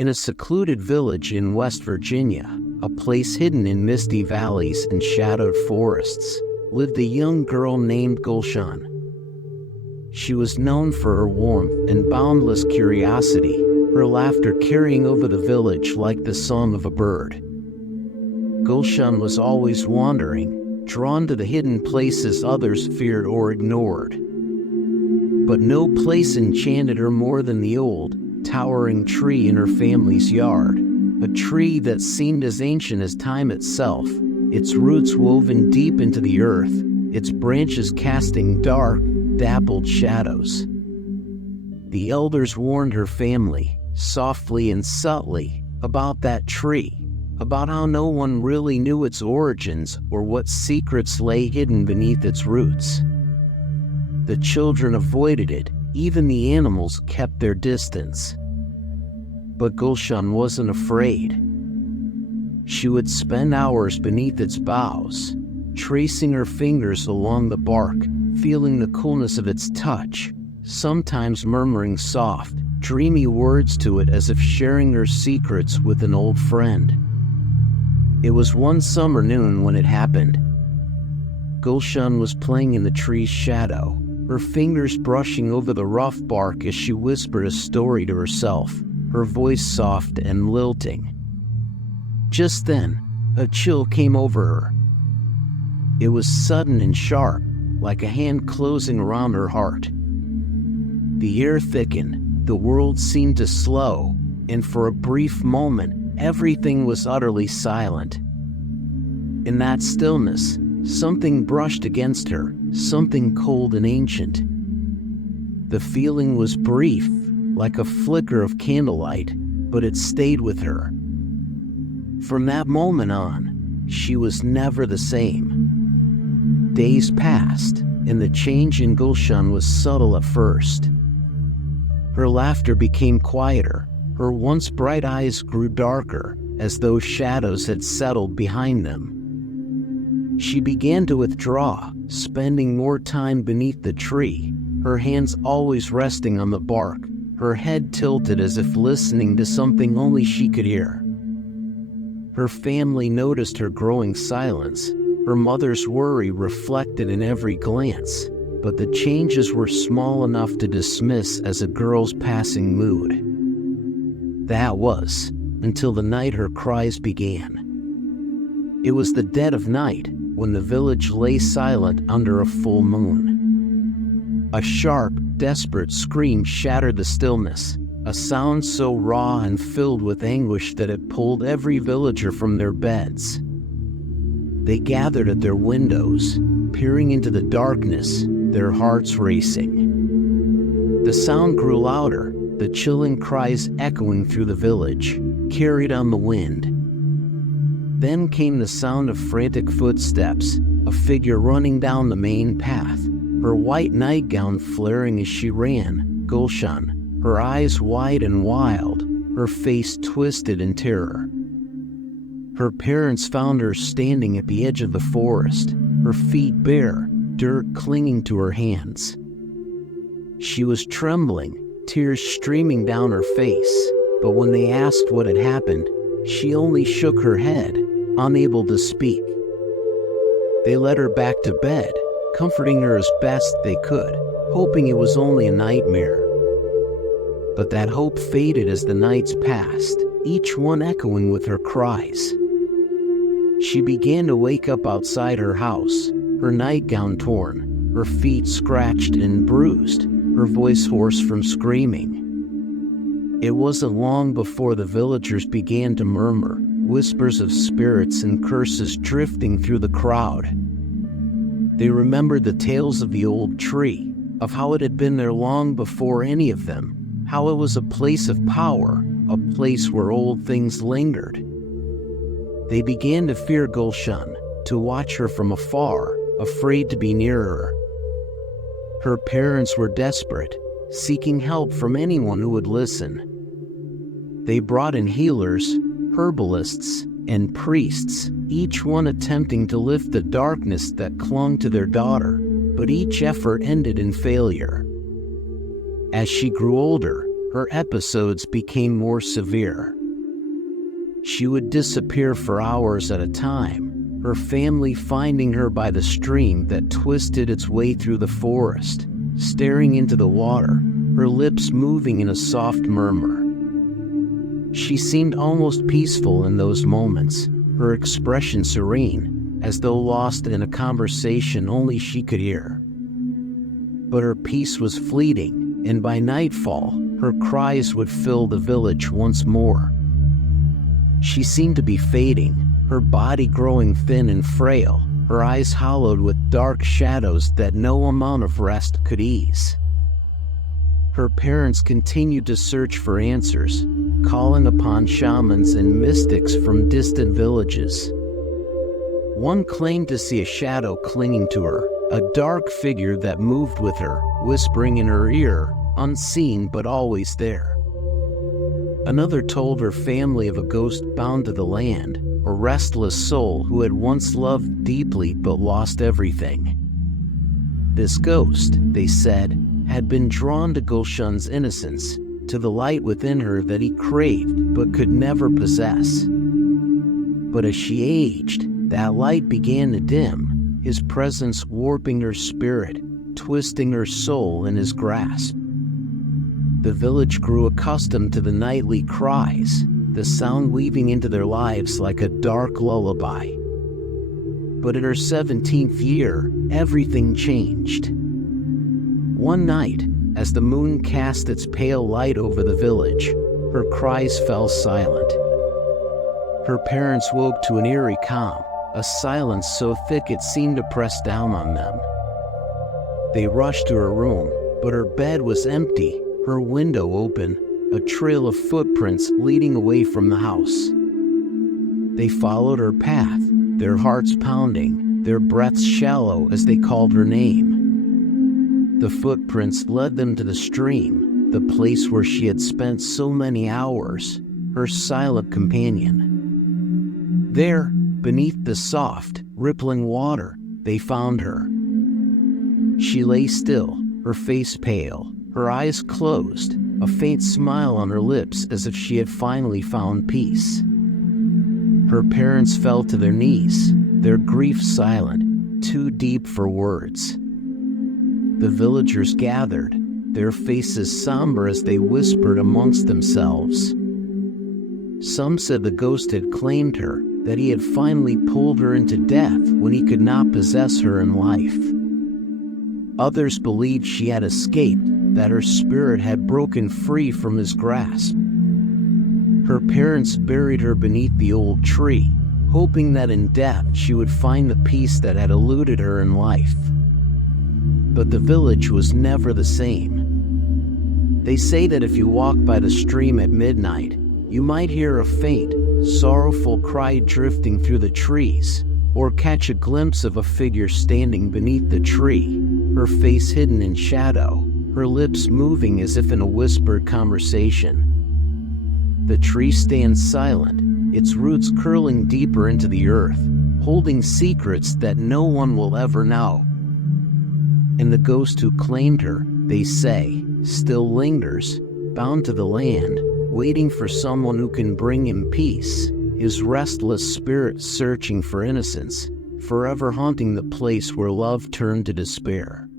In a secluded village in West Virginia, a place hidden in misty valleys and shadowed forests, lived a young girl named Gulshan. She was known for her warmth and boundless curiosity, her laughter carrying over the village like the song of a bird. Gulshan was always wandering, drawn to the hidden places others feared or ignored. But no place enchanted her more than the old, towering tree in her family's yard, a tree that seemed as ancient as time itself, its roots woven deep into the earth, its branches casting dark, dappled shadows. The elders warned her family, softly and subtly, about that tree, about how no one really knew its origins or what secrets lay hidden beneath its roots. The children avoided it, even the animals kept their distance. But Gulshan wasn't afraid. She would spend hours beneath its boughs, tracing her fingers along the bark, feeling the coolness of its touch, sometimes murmuring soft, dreamy words to it as if sharing her secrets with an old friend. It was one summer noon when it happened. Gulshan was playing in the tree's shadow, her fingers brushing over the rough bark as she whispered a story to herself, her voice soft and lilting. Just then, a chill came over her. It was sudden and sharp, like a hand closing around her heart. The air thickened, the world seemed to slow, and for a brief moment, everything was utterly silent. In that stillness, something brushed against her, something cold and ancient. The feeling was brief, like a flicker of candlelight, but it stayed with her. From that moment on, she was never the same. Days passed, and the change in Gulshan was subtle at first. Her laughter became quieter, her once bright eyes grew darker, as though shadows had settled behind them. She began to withdraw, spending more time beneath the tree, her hands always resting on the bark, her head tilted as if listening to something only she could hear. Her family noticed her growing silence, her mother's worry reflected in every glance, but the changes were small enough to dismiss as a girl's passing mood. That was, until the night her cries began. It was the dead of night, when the village lay silent under a full moon. A sharp, desperate scream shattered the stillness, a sound so raw and filled with anguish that it pulled every villager from their beds. They gathered at their windows, peering into the darkness, their hearts racing. The sound grew louder, the chilling cries echoing through the village, carried on the wind. Then came the sound of frantic footsteps, a figure running down the main path, her white nightgown flaring as she ran, Gulshan, her eyes wide and wild, her face twisted in terror. Her parents found her standing at the edge of the forest, her feet bare, dirt clinging to her hands. She was trembling, tears streaming down her face, but when they asked what had happened, she only shook her head, unable to speak. They led her back to bed, comforting her as best they could, hoping it was only a nightmare. But that hope faded as the nights passed, each one echoing with her cries. She began to wake up outside her house, her nightgown torn, her feet scratched and bruised, her voice hoarse from screaming. It wasn't long before the villagers began to murmur, whispers of spirits and curses drifting through the crowd. They remembered the tales of the old tree, of how it had been there long before any of them, how it was a place of power, a place where old things lingered. They began to fear Gulshan, to watch her from afar, afraid to be near her. Her parents were desperate, seeking help from anyone who would listen. They brought in healers, herbalists, and priests, each one attempting to lift the darkness that clung to their daughter, but each effort ended in failure. As she grew older, her episodes became more severe. She would disappear for hours at a time, her family finding her by the stream that twisted its way through the forest, staring into the water, her lips moving in a soft murmur. She seemed almost peaceful in those moments, her expression serene, as though lost in a conversation only she could hear. But her peace was fleeting, and by nightfall, her cries would fill the village once more. She seemed to be fading, her body growing thin and frail, her eyes hollowed with dark shadows that no amount of rest could ease. Her parents continued to search for answers, calling upon shamans and mystics from distant villages. One claimed to see a shadow clinging to her, a dark figure that moved with her, whispering in her ear, unseen but always there. Another told her family of a ghost bound to the land, a restless soul who had once loved deeply but lost everything. This ghost, they said, had been drawn to Gulshan's innocence, to the light within her that he craved but could never possess. But as she aged, that light began to dim, his presence warping her spirit, twisting her soul in his grasp. The village grew accustomed to the nightly cries, the sound weaving into their lives like a dark lullaby. But in her 17th year, everything changed. One night, as the moon cast its pale light over the village, her cries fell silent. Her parents woke to an eerie calm, a silence so thick it seemed to press down on them. They rushed to her room, but her bed was empty, her window open, a trail of footprints leading away from the house. They followed her path, their hearts pounding, their breaths shallow as they called her name. The footprints led them to the stream, the place where she had spent so many hours, her silent companion. There, beneath the soft, rippling water, they found her. She lay still, her face pale, her eyes closed, a faint smile on her lips as if she had finally found peace. Her parents fell to their knees, their grief silent, too deep for words. The villagers gathered, their faces somber as they whispered amongst themselves. Some said the ghost had claimed her, that he had finally pulled her into death when he could not possess her in life. Others believed she had escaped, that her spirit had broken free from his grasp. Her parents buried her beneath the old tree, hoping that in death she would find the peace that had eluded her in life. But the village was never the same. They say that if you walk by the stream at midnight, you might hear a faint, sorrowful cry drifting through the trees, or catch a glimpse of a figure standing beneath the tree, her face hidden in shadow, her lips moving as if in a whispered conversation. The tree stands silent, its roots curling deeper into the earth, holding secrets that no one will ever know. And the ghost who claimed her, they say, still lingers, bound to the land, waiting for someone who can bring him peace, his restless spirit searching for innocence, forever haunting the place where love turned to despair.